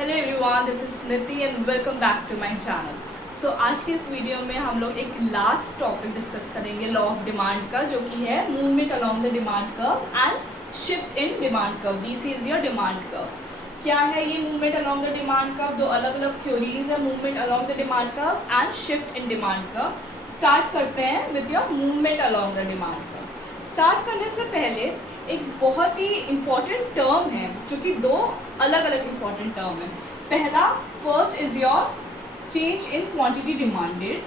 Hello everyone, this is Smriti and welcome back to my channel. So आज के इस video में हम लोग एक लास्ट टॉपिक डिस्कस करेंगे लॉ ऑफ डिमांड का, जो कि है movement along the demand curve and shift in demand curve. DC is your demand curve. क्या है ये movement along the demand curve? दो अलग अलग थ्योरीज है, movement along the demand curve and shift in demand curve. Start करते हैं with your movement along the demand curve. Start करने से पहले एक बहुत ही इम्पॉर्टेंट टर्म है, जो कि दो अलग अलग इम्पॉर्टेंट टर्म है। पहला, first is your change in quantity demanded,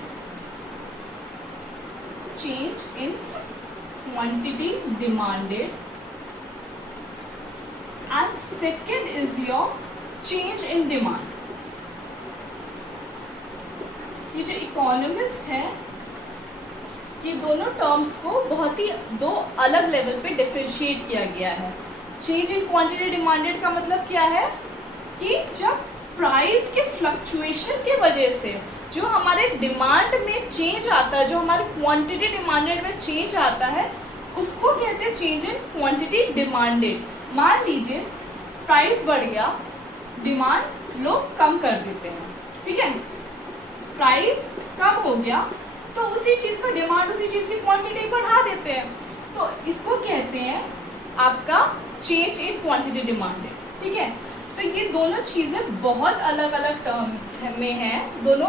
change in quantity demanded, and second is your change in demand. ये जो इकोनॉमिस्ट है, ये दोनों टर्म्स को बहुत ही दो अलग लेवल पे डिफरेंशिएट किया गया है। चेंज इन क्वांटिटी डिमांडेड का मतलब क्या है कि जब प्राइस के फ्लक्चुएशन के वजह से जो हमारे डिमांड में चेंज आता है, जो हमारे क्वांटिटी डिमांडेड में चेंज आता है, उसको कहते हैं चेंज इन क्वांटिटी डिमांडेड। मान लीजिए प्राइस बढ़ गया, डिमांड लोग कम कर देते हैं, ठीक है, प्राइस कम हो गया तो उसी चीज़ का डिमांड, उसी चीज़ की क्वांटिटी बढ़ा देते हैं, तो इसको कहते हैं आपका चेंज इन क्वांटिटी डिमांडेड, ठीक है। तो ये दोनों चीज़ें बहुत अलग अलग टर्म्स में हैं दोनों।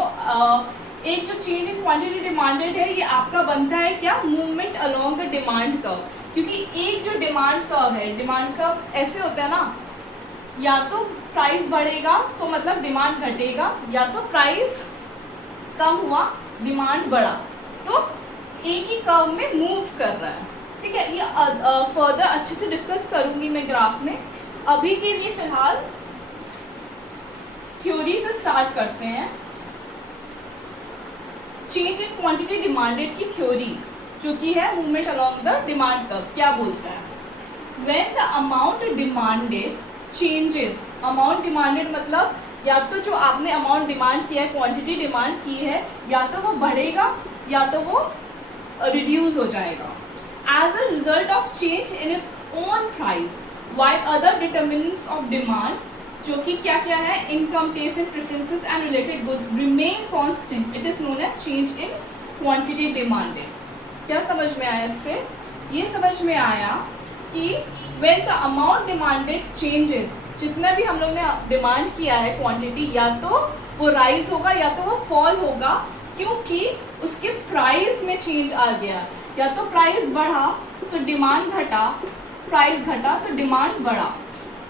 एक जो चेंज इन क्वांटिटी डिमांडेड है, ये आपका बनता है क्या, movement along the demand curve. क्योंकि एक जो डिमांड कर्व है, डिमांड कर्व ऐसे होता है ना, या तो प्राइस बढ़ेगा तो मतलब डिमांड घटेगा, या तो प्राइस कम हुआ डिमांड बढ़ा, तो एक ही कर्व में मूव कर रहा है, ठीक है। ये फर्दर अच्छे से डिस्कस करूंगी मैं ग्राफ में। अभी के लिए फिलहाल थ्योरी से स्टार्ट करते हैं। चेंज इन क्वांटिटी डिमांडेड की थ्योरी, जो कि है movement along the demand curve, क्या बोलता है? When the amount demanded changes, amount demanded मतलब या तो जो आपने अमाउंट डिमांड किया है, क्वांटिटी डिमांड की है, या तो वो बढ़ेगा या तो वो रिड्यूस हो जाएगा as a result of change in its own price, while other determinants of demand, जो कि क्या क्या है, income, taste and preferences and related goods remain constant, it is known as change in quantity demanded. क्या समझ में आया इससे? ये समझ में आया कि when the amount demanded changes, जितना भी हम लोग ने डिमांड किया है क्वांटिटी, या तो वो राइज होगा या तो वो फॉल होगा, क्योंकि उसके प्राइस में चेंज आ गया। या तो प्राइस बढ़ा तो डिमांड घटा, प्राइस घटा तो डिमांड बढ़ा।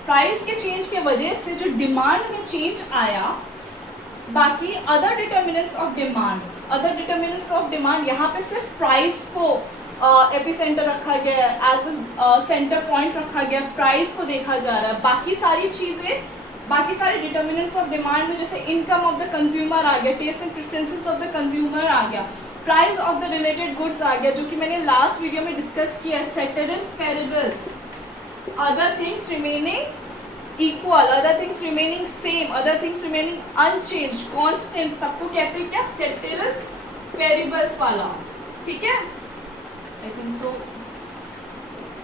प्राइस के चेंज के वजह से जो डिमांड में चेंज आया, बाकी other determinants of demand, other determinants of demand, यहाँ पे सिर्फ प्राइस को एपिसेंटर रखा गया है, एज अ सेंटर पॉइंट रखा गया, प्राइस को देखा जा रहा है। बाकी सारी चीज़ें, बाकी सारे डिटर्मिनेंट्स ऑफ डिमांड में जैसे इनकम ऑफ द कंज्यूमर आ गया, taste and preferences of the consumer आ गया, price of the related goods आ गया, जो कि मैंने लास्ट वीडियो में डिस्कस किया, ceteris paribus, other things remaining equal, other things remaining same, other things remaining unchanged, constant, सबको कहते हैं क्या, सेटेरिस पेरिबस वाला, ठीक है। आई थिंक सो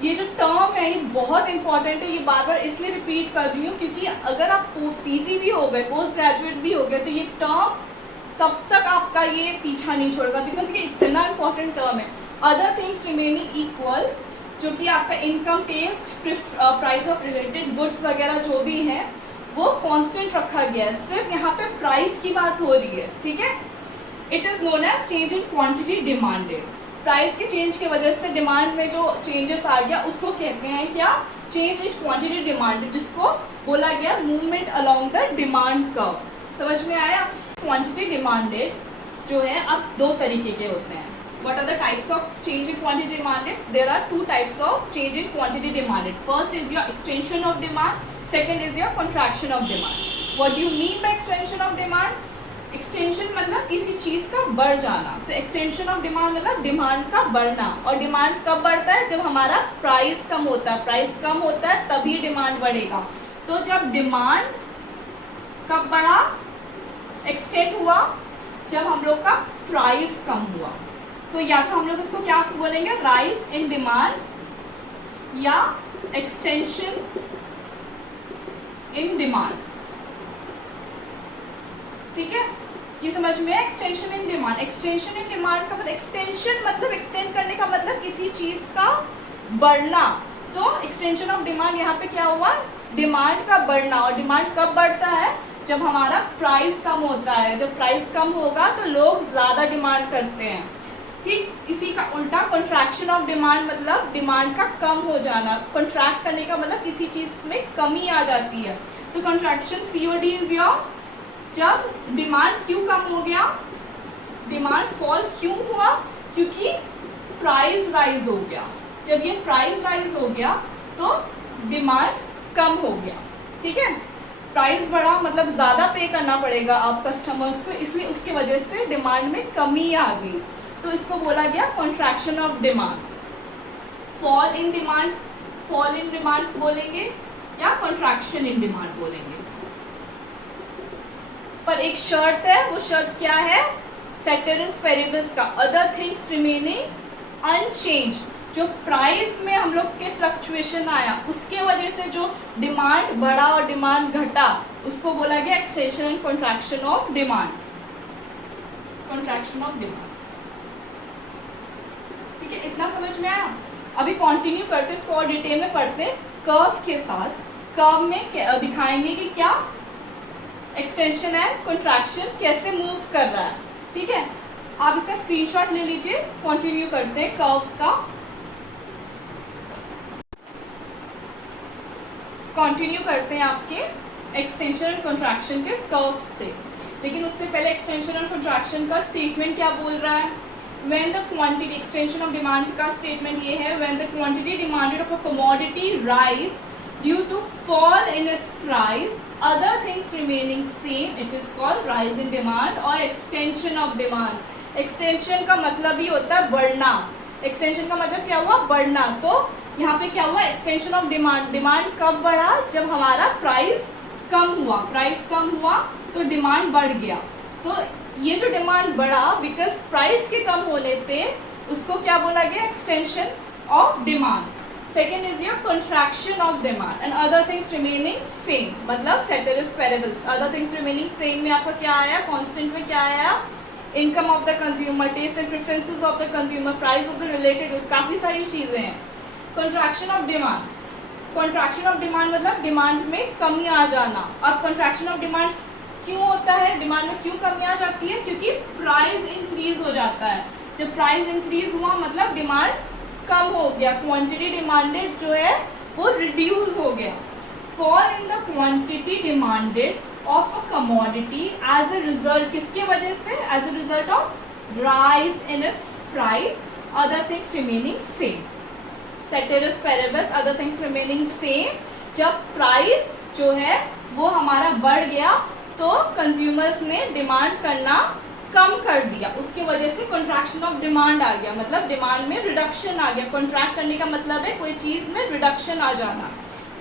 ये जो टर्म है ये बहुत इंपॉर्टेंट है। ये बार बार इसलिए रिपीट कर रही हूँ क्योंकि अगर आप पीजी भी हो गए, पोस्ट ग्रेजुएट भी हो गए, तो ये टर्म तब तक आपका ये पीछा नहीं छोड़ेगा, बिकॉज ये इतना इंपॉर्टेंट टर्म है। अदर थिंग्स रिमेनिंग इक्वल, जो कि आपका income, taste, price of related goods वगैरह जो भी है वो कांस्टेंट रखा गया है, सिर्फ यहाँ पे प्राइस की बात हो रही है, ठीक है। It is known as change in quantity demanded. Price के चेंज की वजह से डिमांड में जो चेंजेस आ गया उसको कहते हैं क्या, चेंज इन क्वांटिटी डिमांडेड, जिसको बोला गया movement along the demand curve. समझ में आया? क्वांटिटी डिमांडेड जो है अब दो तरीके के होते हैं। What are the types of change in quantity demanded? There are two types of change in quantity demanded. First is your extension of demand. Second is your contraction of demand. What do you mean by extension of demand? Extension मतलब किसी चीज़ का बढ़ जाना, तो extension of demand मतलब demand का बढ़ना। और डिमांड कब बढ़ता है? जब हमारा प्राइस कम होता है, प्राइस कम होता है तभी डिमांड बढ़ेगा। तो जब डिमांड कब बढ़ा, एक्सटेंड हुआ, जब हम लोग का प्राइस कम हुआ। तो या तो हम लोग इसको क्या बोलेंगे, राइज इन डिमांड या एक्सटेंशन इन डिमांड। ठीक है, ये समझ में है extension in demand. Extension in demand का मतलब एक्सटेंशन मतलब एक्सटेंड करने का मतलब किसी चीज़ का बढ़ना। तो एक्सटेंशन ऑफ डिमांड यहाँ पे क्या हुआ, डिमांड का बढ़ना। और डिमांड कब बढ़ता है, जब हमारा प्राइस कम होता है। जब प्राइस कम होगा तो लोग ज़्यादा डिमांड करते हैं। ठीक, इसी का उल्टा कॉन्ट्रैक्शन ऑफ डिमांड मतलब डिमांड का कम हो जाना। कॉन्ट्रैक्ट करने का मतलब किसी चीज़ में कमी आ जाती है। तो कॉन्ट्रैक्शन COD इज योर, जब डिमांड क्यों कम हो गया, डिमांड फॉल क्यों हुआ, क्योंकि प्राइस राइज हो गया। जब ये प्राइस राइज हो गया तो डिमांड कम हो गया। ठीक है, प्राइस बढ़ा मतलब ज़्यादा पे करना पड़ेगा आप कस्टमर्स को, इसलिए उसकी वजह से डिमांड में कमी आ गई। तो इसको बोला गया contraction of demand. Fall in demand, fall in demand बोलेंगे या कॉन्ट्रैक्शन इन डिमांड बोलेंगे। पर एक शर्त है, वो शर्त क्या है, सेटेरिस पेरिबिस का, अदर थिंग्स रिमेनिंग अनचेंज। जो प्राइस में हम लोग के फ्लक्चुएशन आया उसके वजह से जो डिमांड बढ़ा और डिमांड घटा, उसको बोला गया extension and contraction of demand. Contraction of demand, ठीक है, इतना समझ में आया। अभी कंटिन्यू करते, इसको और डिटेल में पढ़ते कर्व के साथ। कर्व में दिखाएंगे कि क्या एक्सटेंशन एंड कॉन्ट्रैक्शन कैसे मूव कर रहा है। ठीक है, आप इसका स्क्रीनशॉट ले लीजिए। कंटिन्यू करते हैं कर्व का, कंटिन्यू करते हैं आपके एक्सटेंशन एंड कॉन्ट्रैक्शन के कर्व से। लेकिन उससे पहले एक्सटेंशन एंड कॉन्ट्रैक्शन का स्टेटमेंट क्या बोल रहा है, when the quantity, extension of demand का स्टेटमेंट ये है, when the quantity demanded of a commodity rise due to fall in its price, other things remaining same, it is called rise in demand और extension of demand. Extension का मतलब ही होता है बढ़ना। Extension का मतलब क्या हुआ, बढ़ना। तो यहाँ पे क्या हुआ, एक्सटेंशन ऑफ डिमांड। डिमांड कब बढ़ा, जब हमारा प्राइस कम हुआ। प्राइस कम हुआ तो डिमांड बढ़ गया। तो ये जो डिमांड बढ़ा बिकॉज प्राइस के कम होने पे, उसको क्या बोला गया, extension of demand. Second is your contraction of demand and other things remaining same, मतलब ceteris paribus. Other things remaining same में आपका क्या आया, कॉन्स्टेंट में क्या आया, income of the consumer, taste and preferences of the consumer, price of the related, काफ़ी सारी चीज़ें हैं। Contraction of demand, contraction of demand मतलब डिमांड में कमी आ जाना। अब कॉन्ट्रैक्शन ऑफ डिमांड क्यों होता है, डिमांड में क्यों कमी आ जाती है, क्योंकि प्राइस इंक्रीज हो जाता है। जब प्राइस इंक्रीज हुआ मतलब डिमांड कम हो गया, क्वांटिटी डिमांडेड जो है वो रिड्यूस हो गया। Fall in the quantity demanded of a commodity as a result, किसके वजह से, as a result of rise in its price, other things remaining same. Ceteris paribus, other things remaining same. जब price जो है वो हमारा बढ़ गया तो कंज्यूमर्स ने डिमांड करना कम कर दिया, उसकी वजह से कॉन्ट्रैक्शन ऑफ डिमांड आ गया, मतलब डिमांड में रिडक्शन आ गया। कॉन्ट्रैक्ट करने का मतलब है कोई चीज़ में रिडक्शन आ जाना।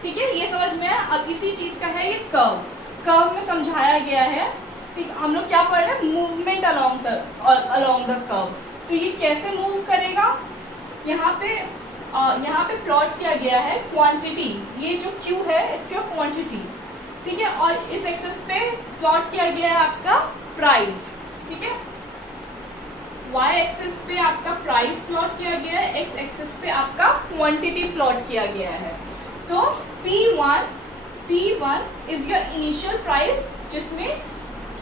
ठीक है, ये समझ में आया। अब इसी चीज़ का है ये कर्व। कर्व में समझाया गया है, ठीक, हम लोग क्या पढ़ रहे हैं, मूवमेंट अलोंग द कर्व। तो ये कैसे मूव करेगा, यहाँ पे प्लॉट किया गया है क्वांटिटी, ये जो Q है इट्स योर क्वांटिटी। ठीक है, और इस एक्सेस पे प्लॉट किया गया है आपका प्राइस। ठीक है, y एक्सेस पे आपका प्राइस प्लॉट किया गया है, x एक्सेस पे आपका क्वांटिटी प्लॉट किया गया है। तो P1 is your initial price, जिसमें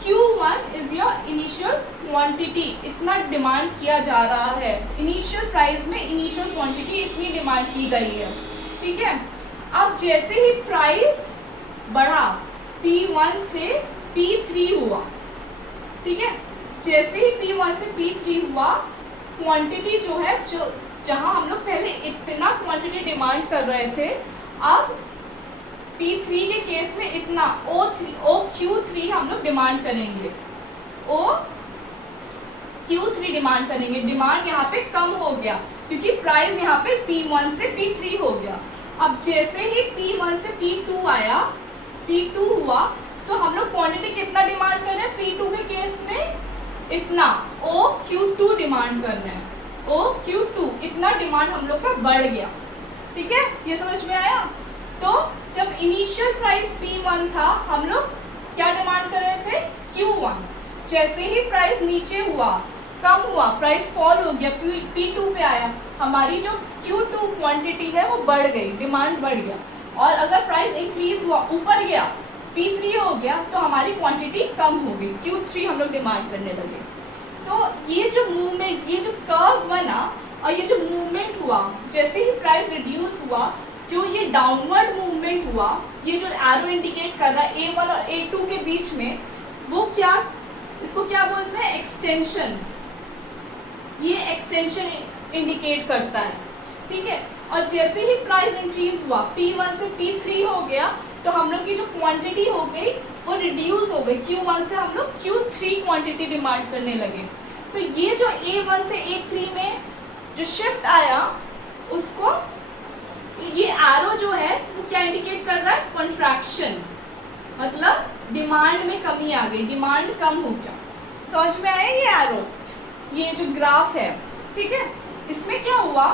Q1 is your initial quantity, इतना डिमांड किया जा रहा है। इनिशियल प्राइस में इनिशियल क्वांटिटी इतनी डिमांड की गई है। ठीक है, अब जैसे ही प्राइस बढ़ा P1 से P3 हुआ, ठीक है, जैसे ही P1 से P3 हुआ, क्वांटिटी जो है, जो जहां हम लोग पहले इतना क्वांटिटी डिमांड कर रहे थे, अब P3 के केस में इतना OQ3 हम लोग डिमांड करेंगे, OQ3 डिमांड करेंगे। डिमांड यहाँ पे कम हो गया क्योंकि प्राइस यहाँ पे P1 से P3 हो गया। अब जैसे ही P1 से P2 आया, P2 हुआ, तो हम लोग क्वांटिटी कितना डिमांड कर रहे हैं, P2 के केस में इतना, OQ2 डिमांड कर रहे हैं, OQ2 इतना डिमांड हम लोग का बढ़ गया। ठीक है, ये समझ में आया। तो जब इनिशियल प्राइस P1 था, हम लोग क्या डिमांड कर रहे थे, Q1, जैसे ही प्राइस नीचे हुआ, कम हुआ, प्राइस फॉल हो गया, P2 पे आया, हमारी जो Q2 क्वांटिटी है वो बढ़ गई, डिमांड बढ़ गया। और अगर प्राइस इंक्रीज हुआ, ऊपर गया, P3 हो गया, तो हमारी क्वांटिटी कम हो गई, Q3 हम लोग डिमांड करने लगे। तो ये जो मूवमेंट, ये जो कर्व बना और ये जो मूवमेंट हुआ, जैसे ही प्राइस रिड्यूस हुआ, जो ये डाउनवर्ड मूवमेंट हुआ, ये जो एरो इंडिकेट कर रहा है A1 और A2 के बीच में, वो क्या, इसको क्या बोलते हैं, एक्सटेंशन। ये एक्सटेंशन इंडिकेट करता है, ठीक है। और जैसे ही प्राइस इंक्रीज हुआ, P1 से P3 हो गया, तो हम लोग की जो क्वांटिटी हो गई वो रिड्यूस हो गई, Q1 से हम लोग Q3 क्वांटिटी डिमांड करने लगे। तो ये जो A1 से A3 में जो शिफ्ट आया, उसको ये एरो जो है वो क्या इंडिकेट कर रहा है, कंट्रैक्शन, मतलब डिमांड में कमी आ गई, डिमांड कम हो गया। समझ में आया ये एरो, ये जो ग्राफ है, ठीक है। इसमें क्या हुआ,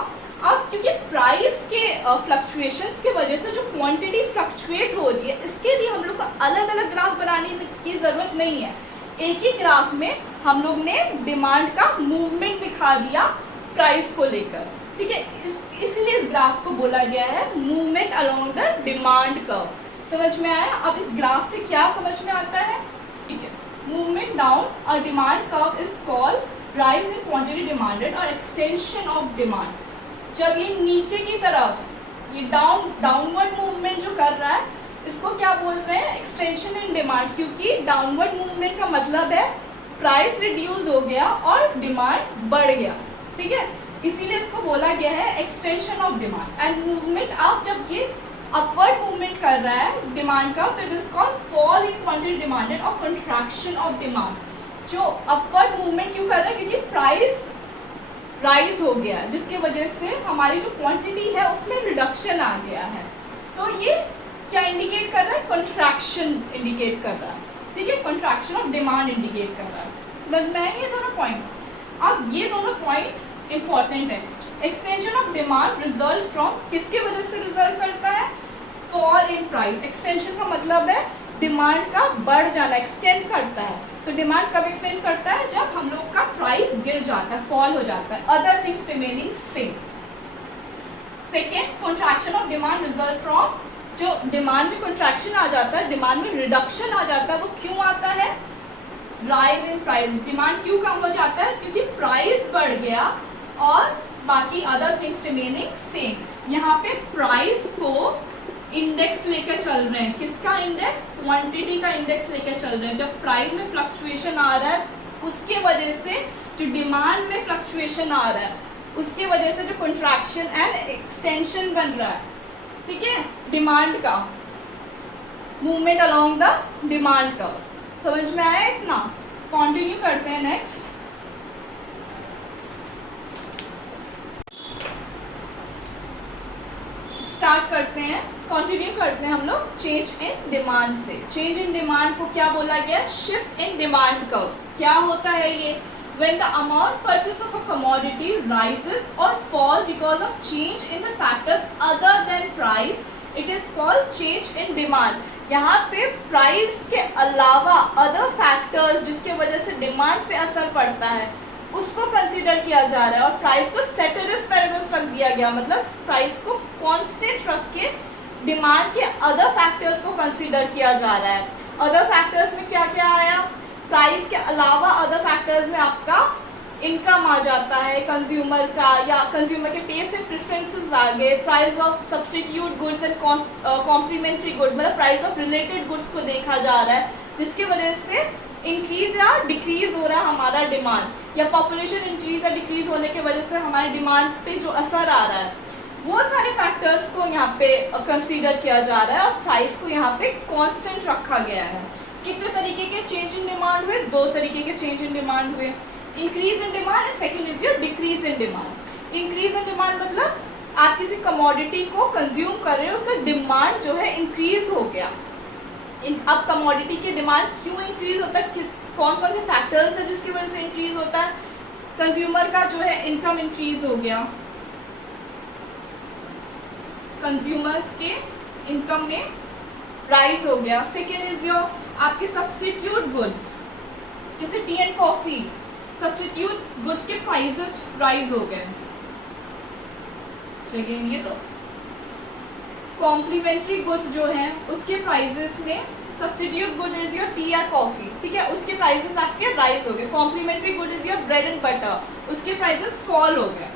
अब क्योंकि प्राइस के फ्लक्चुएशंस के वजह से जो क्वांटिटी फ्लक्चुएट हो रही है, इसके लिए हम लोग को अलग अलग ग्राफ बनाने की ज़रूरत नहीं है। एक ही ग्राफ में हम लोग ने डिमांड का मूवमेंट दिखा दिया प्राइस को लेकर, ठीक है। इसलिए इस ग्राफ को बोला गया है movement along the demand curve. समझ में आया। अब इस ग्राफ से क्या समझ में आता है, ठीक है। Movement down a demand curve is called rise in quantity demanded और एक्सटेंशन ऑफ डिमांड। जब ये नीचे की तरफ ये डाउनवर्ड मूवमेंट जो कर रहा है, इसको क्या बोल रहे हैं, एक्सटेंशन इन डिमांड, क्योंकि डाउनवर्ड मूवमेंट का मतलब है प्राइस रिड्यूस हो गया और डिमांड बढ़ गया, ठीक है। इसीलिए इसको बोला गया है extension of demand. And movement आप जब ये अपवर्ड मूवमेंट कर रहा है डिमांड का, तो it is called fall in quantity demanded और कंट्रैक्शन ऑफ डिमांड। जो अपवर्ड मूवमेंट क्यों कर रहा है, क्योंकि प्राइस राइज हो गया, जिसकी वजह से हमारी जो क्वांटिटी है उसमें रिडक्शन आ गया है। तो ये क्या इंडिकेट कर रहा है, कंट्रैक्शन इंडिकेट कर रहा है, ठीक है। कंट्रैक्शन ऑफ डिमांड इंडिकेट कर रहा है। समझ में आए ये दोनों पॉइंट। अब ये दोनों पॉइंट इंपॉर्टेंट है। Extension of demand result from, किसके वजह से रिजल्ट करता है, फॉल इन प्राइस। एक्सटेंशन का मतलब है डिमांड का बढ़ जाना, एक्सटेंड करता है। तो डिमांड कब एक्सटेंड करता है, जब हम लोग का प्राइस गिर जाता है, फॉल हो जाता है, other things remaining same. Second, contraction of demand result from, जो डिमांड में कंट्रैक्शन आ जाता है, डिमांड में रिडक्शन आ जाता है, वो क्यों आता है, राइज इन प्राइस। डिमांड क्यों कम हो जाता है, क्योंकि प्राइस बढ़ गया और बाकी अदर थिंग्स रिमेनिंग सेम। यहाँ पे प्राइस को इंडेक्स लेकर चल रहे हैं, किसका इंडेक्स, क्वांटिटी का इंडेक्स लेकर चल रहे हैं। जब प्राइस में फ्लक्चुएशन आ रहा है, उसके वजह से जो डिमांड में फ्लक्चुएशन आ रहा है, उसके वजह से जो कंट्रैक्शन एंड एक्सटेंशन बन रहा है, ठीक है, डिमांड का, मूवमेंट अलोंग द डिमांड का। समझ में आया इतना। कंटिन्यू करते हैं नेक्स्ट। स्टार्ट करते हैं, कंटिन्यू करते हैं हम लोग चेंज इन डिमांड से। चेंज इन डिमांड को क्या बोला गया, शिफ्ट इन डिमांड कर्व। क्या होता है ये, when the amount purchase of a commodity rises or fall because of change in the factors other than price, it is called change in demand। यहाँ पे प्राइस के अलावा अदर फैक्टर्स जिसके वजह से डिमांड पे असर पड़ता है, उसको कंसीडर किया जा रहा है। और प्राइस को सेटेरिस पेरिस रख दिया गया, मतलब प्राइस को कांस्टेंट रख के डिमांड के अदर फैक्टर्स को कंसीडर किया जा रहा है। अदर फैक्टर्स में क्या क्या आया, प्राइस के अलावा अदर फैक्टर्स में आपका इनकम आ जाता है कंज्यूमर का, या कंज्यूमर के टेस्ट एंड प्रेफरेंसेस आ गए, price of substitute goods and complementary good, मतलब प्राइस ऑफ रिलेटेड गुड्स को देखा जा रहा है, जिसके वजह से इंक्रीज या डिक्रीज हो रहा है हमारा डिमांड, या पॉपुलेशन इंक्रीज या डिक्रीज होने की वजह से हमारे डिमांड पे जो असर आ रहा है, वो सारे फैक्टर्स को यहाँ पे कंसीडर किया जा रहा है और प्राइस को यहाँ पे कांस्टेंट रखा गया है। कितने तरीके के चेंज इन डिमांड हुए, दो तरीके के चेंज इन डिमांड हुए, increase in demand and second is your decrease in demand. Increase in demand मतलब आप किसी कमोडिटी को कंज्यूम कर रहे हो, उसका डिमांड जो है इंक्रीज हो गया। अब कमोडिटी की डिमांड क्यों इंक्रीज होता है, कौन कौन से फैक्टर्स है जिसकी वजह से इंक्रीज होता है, कंज्यूमर का जो है इनकम इंक्रीज हो गया, कंज्यूमर्स के इनकम में राइज हो गया। सेकेंड इज योर आपके सब्स्टिट्यूट गुड्स, जैसे T and coffee, substitute goods के प्राइसेस राइज हो गए। ये तो कॉम्प्लीमेंट्री गुड्स जो हैं उसके प्राइसेस में substitute good is your tea या कॉफी, ठीक है, उसके प्राइसेस आपके राइज हो गए। Complementary good is your bread and butter, उसके प्राइसेस फॉल हो गए।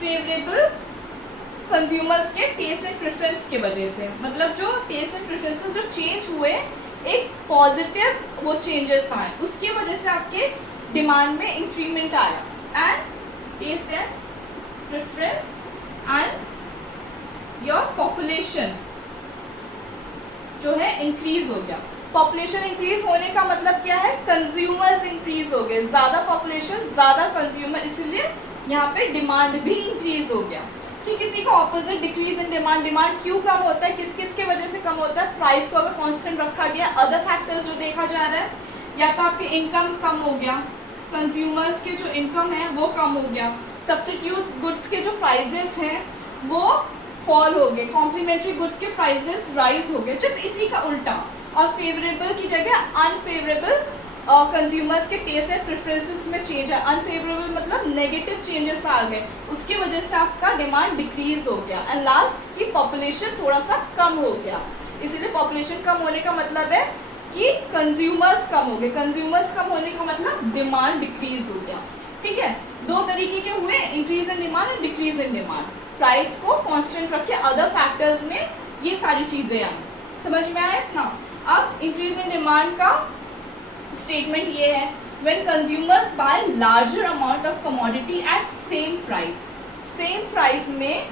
फेवरेबल कंज्यूमर्स के टेस्ट एंड प्रेफरेंस के वजह से, मतलब जो टेस्ट एंड प्रेफरेंसेस जो चेंज हुए, एक पॉजिटिव वो चेंजेस आए, उसके वजह से आपके डिमांड में इंक्रीमेंट आया and taste and preference and your population जो है इंक्रीज हो गया। पॉपुलेशन इंक्रीज होने का मतलब क्या है, कंज्यूमर्स इंक्रीज हो गए, ज़्यादा पॉपुलेशन ज़्यादा कंज्यूमर, इसलिए यहाँ पे डिमांड भी इंक्रीज हो गया। ठीक, इसी का opposite decrease in demand. Demand क्यों कम होता है, किस किस के वजह से कम होता है, प्राइस को अगर कांस्टेंट रखा गया, अदर फैक्टर्स जो देखा जा रहा है, या तो आपकी इनकम कम हो गया, कंज्यूमर्स के जो इनकम है वो कम हो गया, सब्स्टिट्यूट गुड्स के जो प्राइजेस हैं वो फॉल हो गए, कॉम्प्लीमेंट्री गुड्स के प्राइजेस राइज हो गए, जस्ट इसी का उल्टा। और फेवरेबल की जगह अनफेवरेबल कंज्यूमर्स के टेस्ट एंड प्रेफरेंसेस में चेंज है। अनफेवरेबल मतलब नेगेटिव चेंजेस आ गए, उसकी वजह से आपका डिमांड डिक्रीज हो गया। एंड लास्ट की पॉपुलेशन थोड़ा सा कम हो गया, इसीलिए पॉपुलेशन कम होने का मतलब है कि कंज्यूमर्स कम हो गए, कंज्यूमर्स कम होने का मतलब डिमांड डिक्रीज हो गया। ठीक है, दो तरीके के हुए, increase in demand and decrease in demand. Price को कांस्टेंट रख के अदर फैक्टर्स में ये सारी चीज़ें आई, समझ में आया ना। अब इंक्रीज इन डिमांड का स्टेटमेंट ये है, when consumers buy larger amount of commodity at same price. Same price में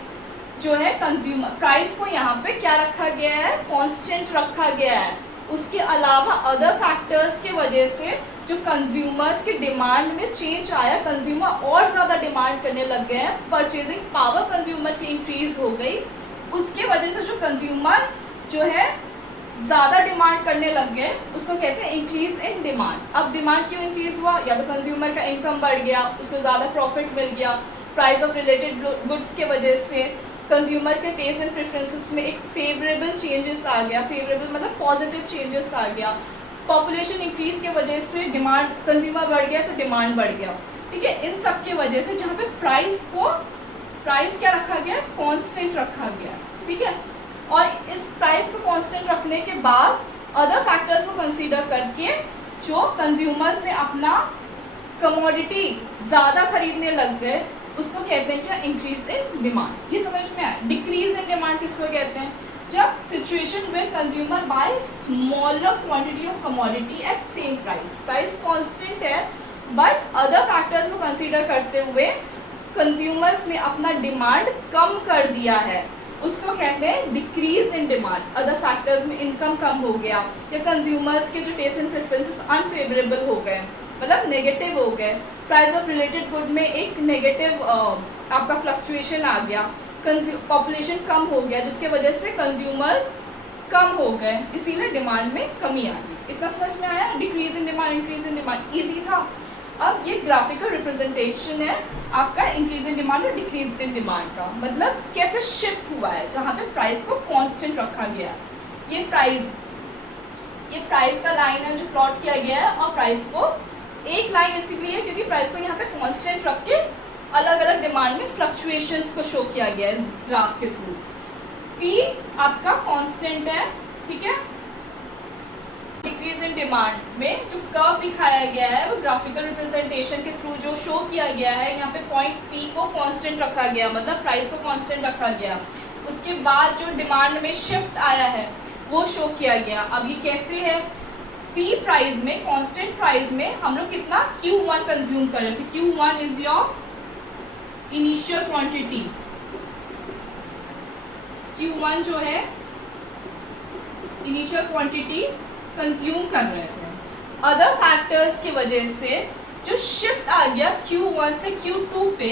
जो है कंज्यूमर प्राइस को यहाँ पे क्या रखा गया है, कांस्टेंट रखा गया है। उसके अलावा अदर फैक्टर्स के वजह से जो कंज्यूमर्स के डिमांड में चेंज आया, कंज्यूमर और ज़्यादा डिमांड करने लग गए हैं, परचेजिंग पावर कंज्यूमर की इंक्रीज हो गई, उसके वजह से जो कंज्यूमर जो है ज़्यादा डिमांड करने लग गए, उसको कहते हैं इंक्रीज इन डिमांड। अब डिमांड क्यों इंक्रीज हुआ, या तो कंज्यूमर का इनकम बढ़ गया, उसको ज़्यादा प्रॉफिट मिल गया, प्राइस ऑफ रिलेटेड गुड्स के वजह से कंज्यूमर के टेस्ट एंड प्रेफरेंसेस में एक फेवरेबल चेंजेस आ गया, फेवरेबल मतलब पॉजिटिव चेंजेस आ गया, पॉपुलेशन इंक्रीज के वजह से डिमांड, कंज्यूमर बढ़ गया तो डिमांड बढ़ गया। ठीक है, इन सब के वजह से जहाँ पे प्राइस क्या रखा गया, कांस्टेंट रखा गया। ठीक है, और इस प्राइस को कांस्टेंट रखने के बाद अदर फैक्टर्स को कंसीडर करके जो कंज्यूमर्स ने अपना कमोडिटी ज़्यादा खरीदने लग गए, उसको कहते हैं क्या, इंक्रीज इन डिमांड। ये समझ में आया। डिक्रीज इन डिमांड किसको कहते हैं, जब सिचुएशन में consumer buy smaller quantity of commodity at same price. Price constant है बट अदर फैक्टर्स को कंसीडर करते हुए कंज्यूमर्स ने अपना डिमांड कम कर दिया है, उसको कहते हैं decrease in demand. Other factors में इनकम कम हो गया, या कंज्यूमर्स के जो टेस्ट एंड प्रेफरेंसेस अनफेवरेबल हो गए, मतलब नेगेटिव हो गए, प्राइस ऑफ रिलेटेड गुड में एक नेगेटिव आपका फ्लक्चुएशन आ गया, पॉपुलेशन कम हो गया, जिसके वजह से कंज्यूमर्स कम हो गए, इसीलिए डिमांड में कमी आ गई। इतना समझ में आया, decrease in demand, increase in demand, easy था। अब ये ग्राफिकल रिप्रेजेंटेशन है आपका इंक्रीज इन डिमांड और डिक्रीज इन डिमांड का, मतलब कैसे शिफ्ट हुआ है, जहाँ पे प्राइस को कांस्टेंट रखा गया है। ये प्राइस का लाइन है जो प्लॉट किया गया है, और प्राइस को एक लाइन इसीलिए है क्योंकि प्राइस को यहाँ पे कांस्टेंट रख के अलग अलग डिमांड में फ्लक्चुएशंस को शो किया गया है इस ग्राफ के थ्रू। पी आपका कांस्टेंट है, ठीक है। डिक्रीज इन डिमांड में जो कर्व दिखाया गया है वो ग्राफिकल रिप्रेजेंटेशन के थ्रू जो शो किया गया है, यहाँ पे पॉइंट पी को कांस्टेंट रखा गया, मतलब प्राइस को कांस्टेंट रखा गया, उसके बाद जो डिमांड में शिफ्ट आया है वो शो किया गया। अब ये कैसे है, पी प्राइस में, कांस्टेंट प्राइस में हम लोग कितना Q1 कंज्यूम कर रहे थे, Q1 is your initial quantity, Q1 जो है इनिशियल क्वांटिटी कंज्यूम कर रहे थे। अदर फैक्टर्स की वजह से जो शिफ्ट आ गया Q1 से Q2 पे,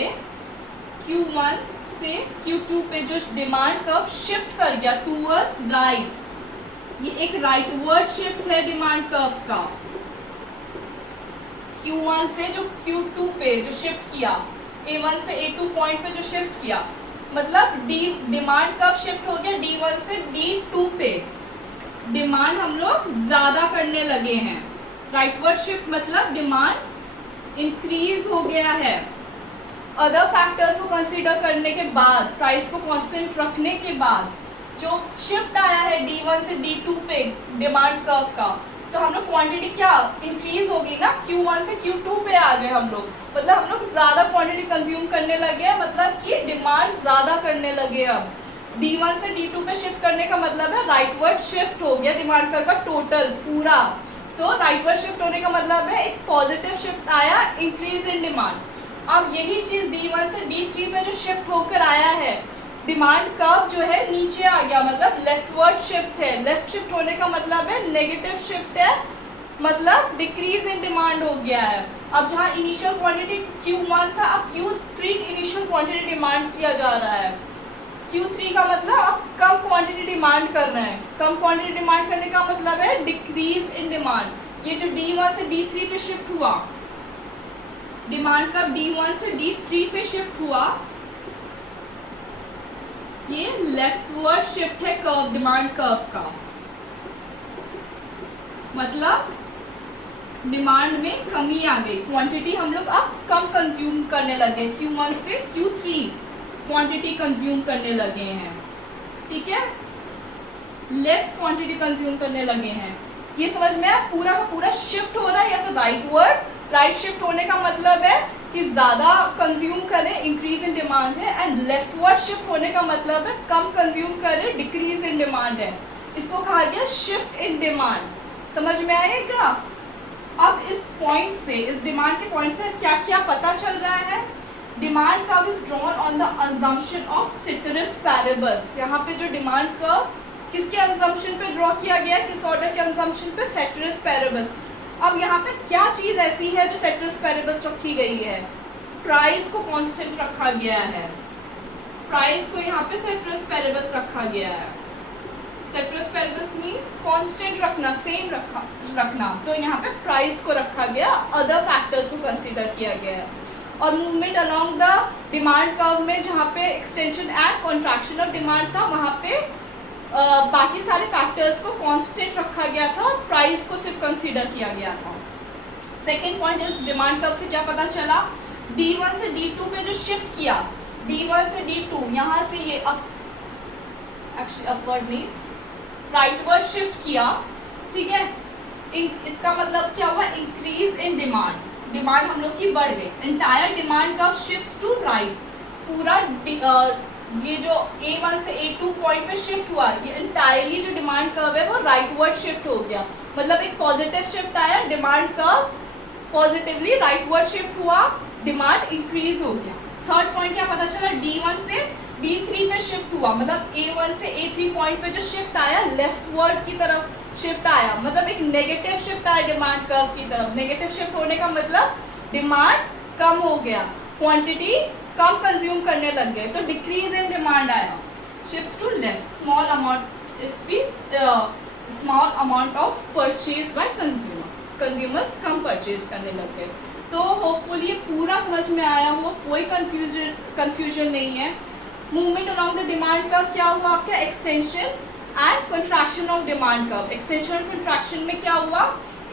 Q1 से Q2 पे जो डिमांड कर्व शिफ्ट कर गया टूवर्ड्स राइट, ये एक राइटवर्ड शिफ्ट है डिमांड कर्व का। Q1 से जो Q2 पे जो शिफ्ट किया, A1 से A2 पॉइंट पे जो शिफ्ट किया, मतलब डिमांड कर्व शिफ्ट हो गया D1 से D2 पे, डिमांड हम लोग ज़्यादा करने लगे हैं। राइटवर्ड शिफ्ट मतलब डिमांड इंक्रीज हो गया है। अदर फैक्टर्स को कंसीडर करने के बाद, प्राइस को कांस्टेंट रखने के बाद जो शिफ्ट आया है D1 से D2 पे डिमांड कर्व का, तो हम लोग क्वांटिटी क्या इंक्रीज होगी ना, Q1 से Q2 पे आ गए हम लोग, मतलब हम लोग ज़्यादा क्वांटिटी कंज्यूम करने लगे, मतलब कि डिमांड ज़्यादा करने लगे। अब D1 से D2 पे शिफ्ट करने का मतलब है राइटवर्ड शिफ्ट हो गया डिमांड कर्व का टोटल पूरा। तो राइटवर्ड शिफ्ट होने का मतलब है एक पॉजिटिव शिफ्ट आया, इंक्रीज इन डिमांड। अब यही चीज़ D1 से D3 पे जो शिफ्ट होकर आया है, डिमांड कर्व जो है नीचे आ गया, मतलब लेफ्टवर्ड शिफ्ट है। लेफ्ट शिफ्ट होने का मतलब है नेगेटिव शिफ्ट है, मतलब डिक्रीज इन डिमांड हो गया है। अब जहाँ इनिशियल क्वांटिटी Q1 था, अब Q3 इनिशियल क्वांटिटी डिमांड किया जा रहा है। Q3 का मतलब अब कम क्वांटिटी डिमांड कर रहे हैं। कम क्वांटिटी डिमांड करने का मतलब है डिक्रीज इन डिमांड। ये जो D1 से D3 पे शिफ्ट हुआ, डिमांड कर्व D1 से D3 पे शिफ्ट हुआ, ये लेफ्टवर्ड शिफ्ट है कर्व, डिमांड कर्व का। मतलब डिमांड में कमी आ गई, क्वांटिटी हम लोग अब कम कंज्यूम करने लगे, Q1 से Q3 क्वांटिटी कंज्यूम करने लगे हैं, ठीक है, लेस क्वांटिटी कंज्यूम करने लगे हैं। ये समझ में पूरा का पूरा शिफ्ट हो रहा है, या तो राइट शिफ्ट होने का मतलब है कि ज़्यादा कंज्यूम करें, इंक्रीज इन डिमांड है, एंड लेफ्टवर्ड शिफ्ट होने का मतलब है कम कंज्यूम करें, डिक्रीज इन डिमांड है। इसको कहा गया शिफ्ट इन डिमांड। समझ में आया ग्राफ? अब इस पॉइंट से, इस डिमांड के पॉइंट से क्या क्या पता चल रहा है? Demand curve is drawn on the assumption of ceteris paribus। यहाँ पे जो डिमांड कर्व किसके अजम्पशन पे ड्रॉ किया गया, किस ऑर्डर के अजम्पशन पे? ceteris paribus। अब यहाँ पे क्या चीज़ ऐसी है जो ceteris paribus रखी गई है? प्राइस को कांस्टेंट रखा गया है, प्राइस को यहाँ पे ceteris paribus रखा गया है। ceteris paribus मीन्स कांस्टेंट रखना, सेम रखना, तो यहाँ पे प्राइस को रखा गया, अदर फैक्टर्स को कंसीडर किया गया है। और movement along the demand curve में जहाँ पे extension and contraction of demand था, वहाँ पे बाकी सारे फैक्टर्स को कांस्टेंट रखा गया था और प्राइस को सिर्फ कंसीडर किया गया था। सेकेंड पॉइंट इस डिमांड कर्व से क्या पता चला? D1 से D2 पे जो शिफ्ट किया, D1 से D2, यहाँ से ये अपवर्ड नहीं, राइटवर्ड शिफ्ट किया, ठीक है, इसका मतलब क्या हुआ? इंक्रीज इन डिमांड, डिमांड हम लोग की बढ़ गई। Entire demand curve shifts to right, पूरा ये जो A1 से A2 पॉइंट पे शिफ्ट हुआ, ये एंटायरली जो डिमांड कर्व है वो राइटवर्ड शिफ्ट हो गया, मतलब एक पॉजिटिव शिफ्ट आया, demand curve positively rightward shift हुआ, डिमांड इंक्रीज हो गया। थर्ड पॉइंट क्या पता चला? D1 से D3 पे शिफ्ट हुआ, मतलब A1 से A3 पॉइंट पे जो शिफ्ट आया, लेफ्टवर्ड की तरफ शिफ्ट आया, मतलब एक नेगेटिव शिफ्ट आया डिमांड कर्व की तरफ। नेगेटिव शिफ्ट होने का मतलब डिमांड कम हो गया, क्वांटिटी कम कंज्यूम करने लग गए, तो डिक्रीज इन डिमांड आया, shift to left, small amount of purchase by consumers कम परचेज करने लग गए। तो होपफुली ये पूरा समझ में आया हो, कोई कंफ्यूजन नहीं है। Movement along the demand curve क्या हुआ आपका? Extension and contraction of demand curve. Extension और कंट्रैक्शन में क्या हुआ?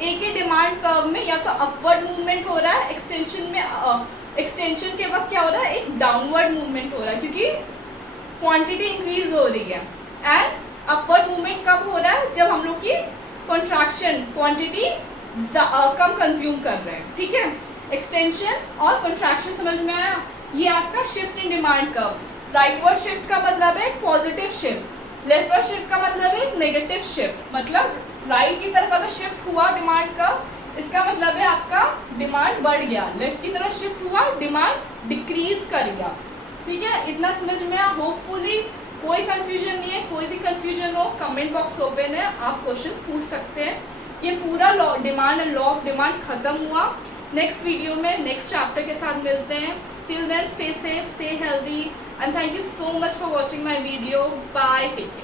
एक ही डिमांड कर्व में या तो अपवर्ड मूवमेंट हो रहा है, एक्सटेंशन के वक्त क्या हो रहा है? एक डाउनवर्ड मूवमेंट हो रहा है, क्योंकि क्वांटिटी इंक्रीज हो रही है। एंड अपवर्ड मूवमेंट कब हो रहा है? जब हम लोग की कंट्रैक्शन, क्वांटिटी कम कंज्यूम कर रहे हैं, ठीक है। एक्सटेंशन और कंट्रैक्शन समझ में आया? ये आपका shift in demand curve. Rightward shift का मतलब है पॉजिटिव शिफ्ट, लेफ्टवर्ड शिफ्ट का मतलब है नेगेटिव शिफ्ट। मतलब राइट की तरफ अगर शिफ्ट हुआ डिमांड का, इसका मतलब है आपका डिमांड बढ़ गया, लेफ्ट की तरफ शिफ्ट हुआ डिमांड डिक्रीज कर गया, ठीक है। इतना समझ में आया? होपफुली कोई कंफ्यूजन नहीं है। कोई भी कंफ्यूजन हो कमेंट बॉक्स ओपन है, आप क्वेश्चन पूछ सकते हैं। ये पूरा demand and law of demand खत्म हुआ। नेक्स्ट वीडियो में नेक्स्ट चैप्टर के साथ मिलते हैं। Till then stay safe, stay healthy and thank you so much for watching my video. Bye, take care.